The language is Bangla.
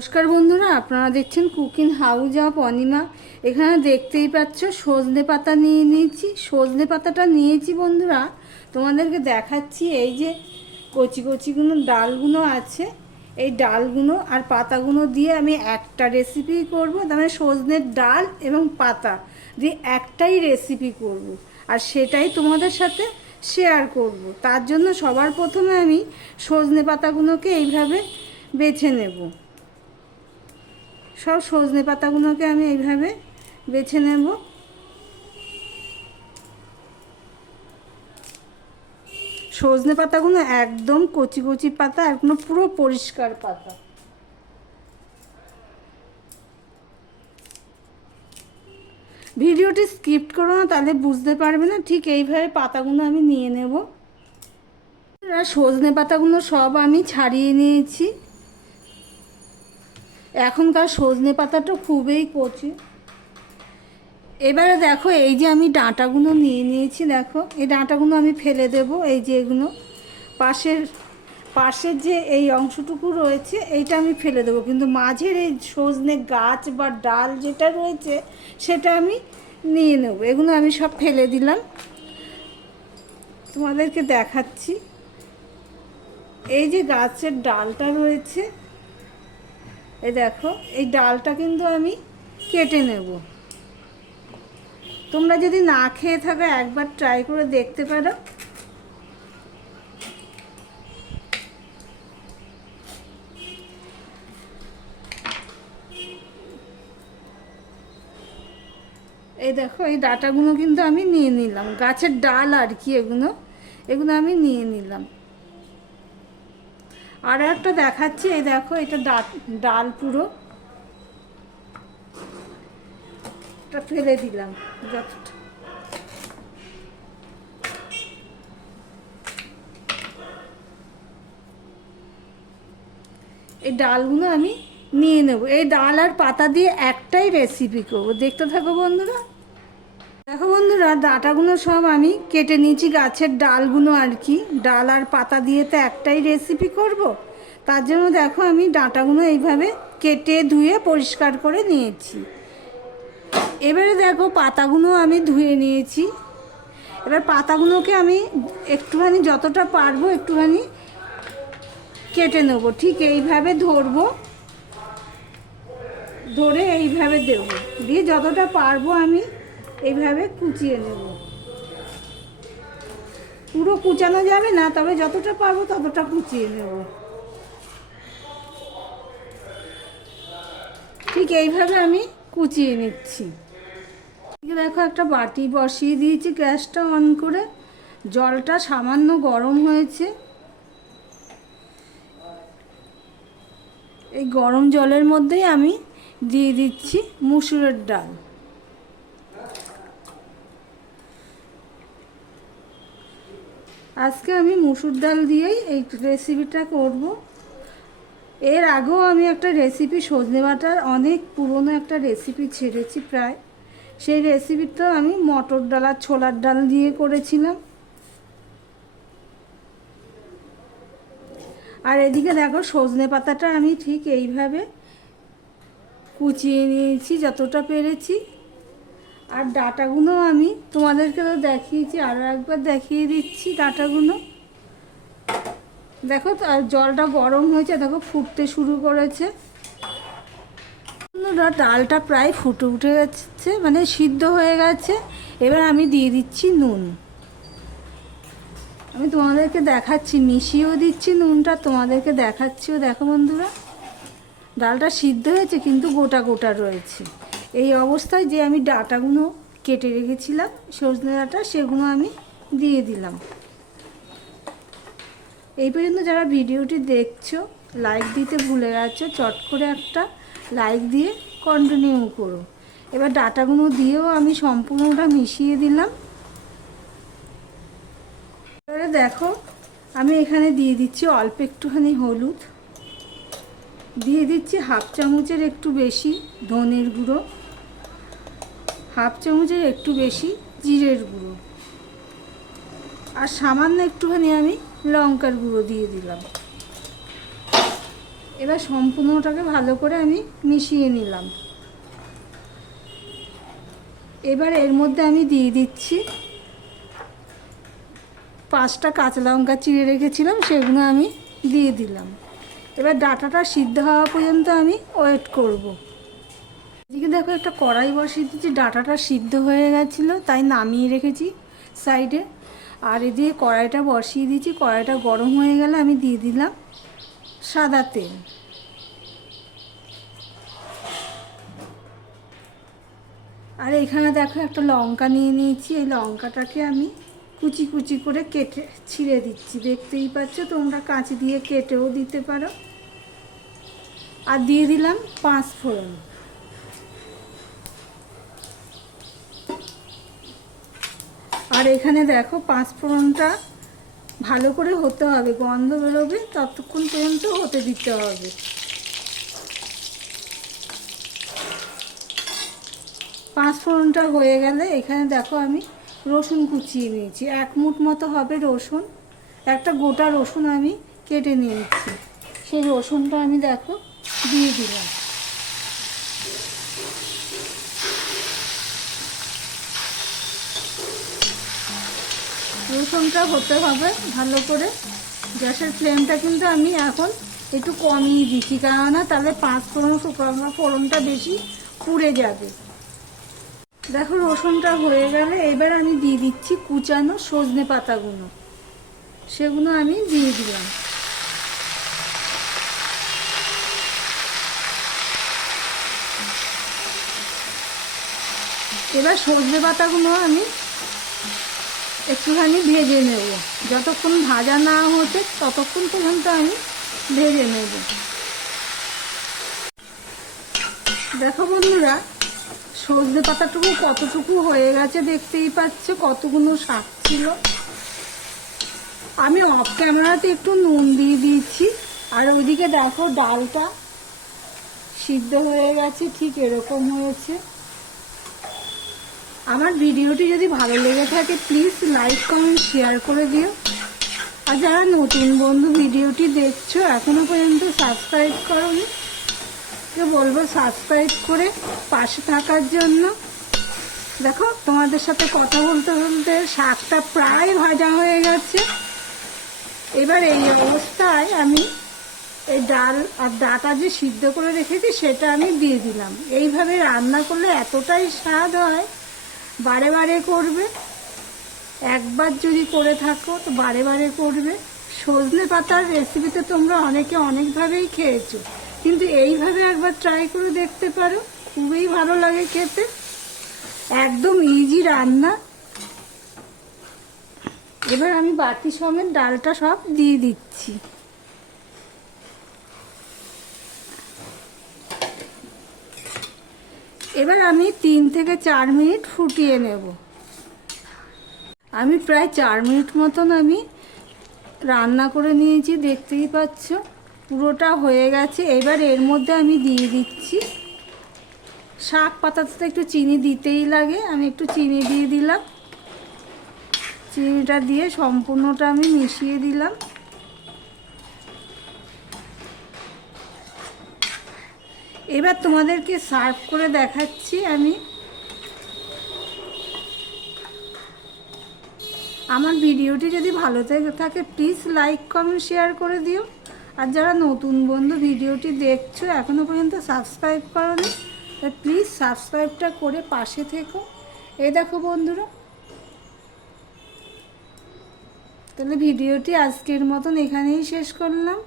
নমস্কার বন্ধুরা, আপনারা দেখছেন কুকিং হাউস অফ অনিমা। এখানে দেখতেই পাচ্ছ, সজনে পাতা নিয়ে নিয়েছি। সজনে পাতাটা নিয়েছি বন্ধুরা, তোমাদেরকে দেখাচ্ছি। এই যে কচি কচিগুলো, ডালগুলো আছে। এই ডালগুলো আর পাতাগুলো দিয়ে আমি একটা রেসিপি করব, তার মানে ডাল এবং পাতা দিয়ে একটাই রেসিপি করব। আর সেটাই তোমাদের সাথে শেয়ার করব। তার জন্য সবার প্রথমে আমি সজনে পাতাগুলোকে এইভাবে বেছে নেব। সব সজনে পাতাগুলোকে আমি এইভাবে বেছে নেব। সজনে পাতাগুলো একদম কচি কচি পাতা কোনো পুরো পরিষ্কার পাতা। ভিডিওটি স্কিপ করো না, তাহলে বুঝতে পারবে না ঠিক এইভাবে পাতাগুলো আমি নিয়ে নেব। সজনে পাতাগুলো সব আমি ছাড়িয়ে নিয়েছি। এখনকার সজনে পাতাটা খুবই কচি। এবারে দেখো, এই যে আমি ডাঁটাগুলো নিয়ে নিয়েছি, দেখো, এই ডাঁটাগুলো আমি ফেলে দেব, এই যে এগুলো। পাশের পাশের যে এই অংশটুকু রয়েছে, এইটা আমি ফেলে দেবো। কিন্তু মাঝের এই সজনে গাছ বা ডাল যেটা রয়েছে, সেটা আমি নিয়ে নেব। এগুলো আমি সব ফেলে দিলাম। তোমাদেরকে দেখাচ্ছি। এই যে গাছের ডালটা রয়েছে এই দেখো, এই ডালটা কিন্তু আমি কেটে নেব। তোমরা যদি না খেয়ে থাকো, একবার ট্রাই করে দেখতে পারো। এই দেখো, এই ডাটাগুলো কিন্তু আমি নিয়ে নিলাম। গাছের ডাল আর কি এগুলো এগুলো আমি নিয়ে নিলাম। আর একটা দেখাচ্ছি, এই দেখো, এটা ডাল পুরো। এটা ফেলে দিলাম যতটা এই ডালগুলো আমি নিয়ে নেব। এই ডাল আর পাতা দিয়ে একটাই রেসিপি করব। দেখতে থাকো বন্ধুরা। দেখো বন্ধুরা, ডাটাগুলো সব আমি কেটে নিয়েছি গাছের ডালগুলো আর কি। ডাল আর পাতা দিয়ে তো একটাই রেসিপি করব। তার জন্য দেখো আমি ডাঁটাগুলো এইভাবে কেটে ধুয়ে পরিষ্কার করে নিয়েছি। এবারে দেখো পাতাগুলো আমি ধুয়ে নিয়েছি। এবার পাতাগুলোকে আমি একটুখানি যতটা পারব একটুখানি কেটে নেব। ঠিক এইভাবে ধরবো। ধরে এইভাবে দেবো। দিয়ে যতটা পারব আমি এইভাবে কুচিয়ে নেব। পুরো কুচানো যাবে না, তবে যতটা পারব ততটা কুচিয়ে নেব। ঠিক এইভাবে আমি কুচিয়ে নিচ্ছি। দেখো একটা বাটি বসিয়ে দিয়েছি, গ্যাসটা অন করে। জলটা সামান্য গরম হয়েছে। এই গরম জলের মধ্যেই আমি দিয়ে দিচ্ছি মুসুরের ডাল। আজকে আমি মুসুর ডাল দিয়েই এই রেসিপিটা করব। এর আগেও আমি একটা রেসিপি সজনে বাটার, অনেক পুরনো একটা রেসিপি ছেড়েছি প্রায়। সেই রেসিপিটা আমি মটর ডাল আর ছোলার ডাল দিয়ে করেছিলাম। আর এদিকে দেখো, সজনে পাতাটা আমি ঠিক এইভাবে কুচিয়ে নিয়েছি, যতটা পেরেছি। আর ডাটাগুলো আমি তোমাদেরকে তো দেখিয়েছি আরও একবার দেখিয়ে দিচ্ছি ডাটাগুলো। দেখো, আর জলটা গরম হয়েছে, দেখো ফুটতে শুরু করেছে। ডালটা প্রায় ফুটে উঠে গেছে মানে সিদ্ধ হয়ে গেছে। এবার আমি দিয়ে দিচ্ছি নুন। আমি তোমাদেরকে দেখাচ্ছি, মিশিয়েও দিচ্ছি নুনটা, তোমাদেরকে দেখাচ্ছিও। দেখো বন্ধুরা, ডালটা সিদ্ধ হয়েছে, কিন্তু গোটা গোটা রয়েছে। এই অবস্থায় যে আমি ডাটাগুলো কেটে রেখেছিলাম সজনে ডাটা, সেগুলো আমি দিয়ে দিলাম। এই পর্যন্ত যারা ভিডিওটি দেখছ লাইক দিতে ভুলে গেছো, চট করে একটা লাইক দিয়ে কন্টিনিউ করো। এবার ডাটাগুলো দিয়েও আমি সম্পূর্ণটা মিশিয়ে দিলাম। এবারে দেখো, আমি এখানে দিয়ে দিচ্ছি অল্প একটুখানি হলুদ। দিয়ে দিচ্ছি হাফ চামচের একটু বেশি ধনের গুঁড়ো। হাফ চামচের একটু বেশি জিরের গুঁড়ো। আর সামান্য একটুখানি আমি লঙ্কার গুঁড়ো দিয়ে দিলাম। এবার সম্পূর্ণটাকে ভালো করে আমি মিশিয়ে নিলাম। এবার এর মধ্যে আমি দিয়ে দিচ্ছি পাঁচটা কাঁচা লঙ্কা চিড়ে রেখেছিলাম, সেগুলো আমি দিয়ে দিলাম। এবার ডাটাটা সিদ্ধ হওয়া পর্যন্ত আমি ওয়েট করব। এদিকে দেখো, একটা কড়াই বসিয়ে দিচ্ছি ডাটাটা সিদ্ধ হয়ে গেছিল, তাই নামিয়ে রেখেছি সাইডে। আর এদিকে কড়াইটা বসিয়ে দিয়েছি, কড়াইটা গরম হয়ে গেলে আমি দিয়ে দিলাম সাদা তেল। আর এখানে দেখো, একটা লঙ্কা নিয়ে নিয়েছি, এই লঙ্কাটাকে আমি কুচি কুচি করে কেটে ছিঁড়ে দিচ্ছি। দেখতেই পাচ্ছ, তোমরা কাঁচি দিয়ে কেটেও দিতে পারো। আর দিয়ে দিলাম পাঁচ ফোড়ন। আর এখানে দেখো পাঁচ ফোড়নটা ভালো করে হতে হবে। গন্ধ বেরোবে, ততক্ষণ পর্যন্ত হতে দিতে হবে। পাঁচ ফোড়নটা হয়ে গেলে এখানে দেখো আমি রসুন কুচিয়ে নিয়েছি। এক মুঠ মতো হবে রসুন। একটা গোটা রসুন আমি কেটে নিয়েছি। সেই রসুনটা আমি দেখো দিয়ে দিলাম। রসুনটা হতে হবে ভালো করে। গ্যাসের ফ্লেমটা কিন্তু আমি এখন একটু কমিয়ে দিচ্ছি, কেননা তাহলে পাঁচ ফোড়ন শুকনো ফোড়নটা বেশি পুড়ে যাবে। দেখো, রসুনটা হয়ে গেলে এবার আমি দিয়ে দিচ্ছি কুচানো সজনে পাতাগুলো। সেগুলো আমি দিয়ে দিলাম। এবার সজনে পাতাগুলো আমি একটুখানি ভেজে নেব। যতক্ষণ ভাজা না হচ্ছে, ততক্ষণ পর্যন্ত আমি ভেজে নেব। দেখো বন্ধুরা সজনে পাতাটুকু কতটুকু হয়ে গেছে দেখতেই পাচ্ছ, কতগুলো শাক ছিল। আমি অফ ক্যামেরাতে একটু নুন দিয়ে দিয়েছি আর ওইদিকে দেখো ডালটা সিদ্ধ হয়ে গেছে, ঠিক এরকম হয়েছে। আমার ভিডিওটি যদি ভালো লেগে থাকে প্লিজ লাইক কমেন্ট শেয়ার করে দিও। আর যারা নতুন বন্ধু ভিডিওটি দেখছ, এখনও পর্যন্ত সাবস্ক্রাইব করোনি যে বলব সাবস্ক্রাইব করে পাশে থাকার জন্য। দেখো, তোমাদের সাথে কথা বলতে বলতে শাকটা প্রায় ভাজা হয়ে গেছে। এবার এই অবস্থায় আমি এই ডাল আর ডাটা যে সিদ্ধ করে রেখেছি, সেটা আমি দিয়ে দিলাম। এইভাবে রান্না করলে এতটাই স্বাদ হয় বারে বারে করবে। একবার যদি করে থাকো, তো বারে বারে করবে। সজনে পাতার রেসিপিতে তোমরা অনেকে অনেকভাবেই খেয়েছো। কিন্তু এইভাবে একবার ট্রাই করে দেখতে পারো। খুবই ভালো লাগে খেতে। একদম ইজি রান্না। এবার আমি বাটি সমেত ডালটা সব দিয়ে দিচ্ছি। এবার আমি তিন থেকে চার মিনিট ফুটিয়ে নেব। আমি প্রায় চার মিনিট মতন আমি রান্না করে নিয়েছি, দেখতেই পাচ্ছ। পুরোটা হয়ে গেছে। এবার এর মধ্যে আমি দিয়ে দিচ্ছি। শাক পাতাতে তো একটু চিনি দিতেই লাগে। আমি একটু চিনি দিয়ে দিলাম। চিনিটা দিয়ে সম্পূর্ণটা আমি মিশিয়ে দিলাম। এবার তোমাদেরকে সার্ভ করে দেখাচ্ছি আমি। আমার ভিডিওটি যদি ভালো থেকে প্লিজ লাইক কমেন্ট শেয়ার করে দিও। আর যারা নতুন বন্ধু ভিডিওটি দেখছ এখনও পর্যন্ত সাবস্ক্রাইব করোনি তাই প্লিজ সাবস্ক্রাইবটা করে পাশে থেকো। এই দেখো বন্ধুরা। তাহলে ভিডিওটি আজকের মতন এখানেই শেষ করলাম।